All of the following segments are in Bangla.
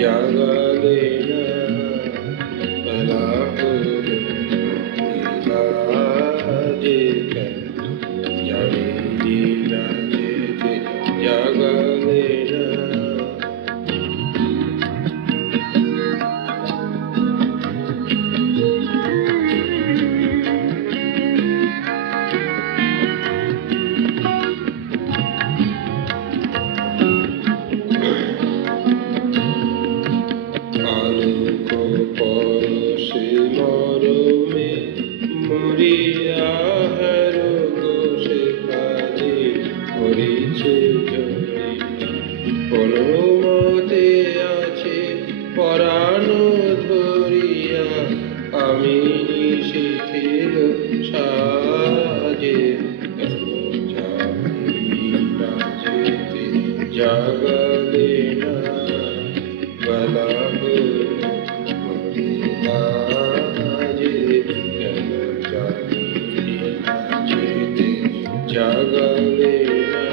জাগালে না বেলা হলো যে কেন জানি না যেতে জাগালে না আলোক পরশে মরমে মরিয়া হেরো গোসে কাজে করিছে জড়ি কোন মতে আছে পরানো ধরিয়া আমি নিশিথিল সাজে যেতে জাগালে না বেলা জাগালে না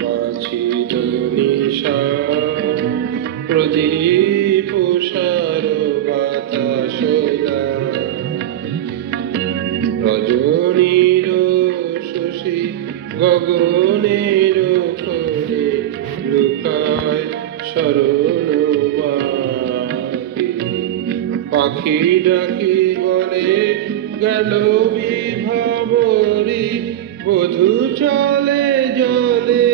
বাছিল নিশা প্রদীপ সার বাতাস রজনীর শশী গগনের করে লুকায় শরণ পাখি ডাকি বলে গেল বিভাবরী বধূ চলে জলে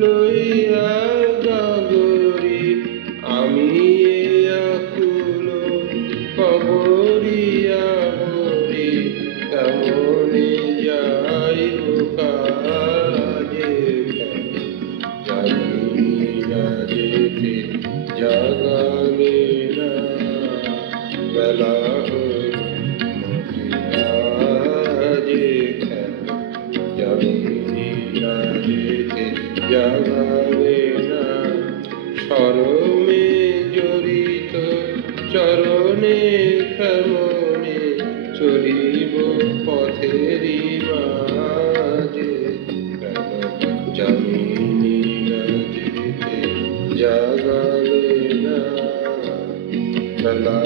লইয়া গাগরি আমি আকুল কবরিয়া হরি কেমনে যাই কাজে জানি না যেতে জাগালে না বেলা জাগালে না শরমে জড়িত চরণে কেমনে চলিব পথেরি মাঝে জানি না যেতে জাগালে না বেলা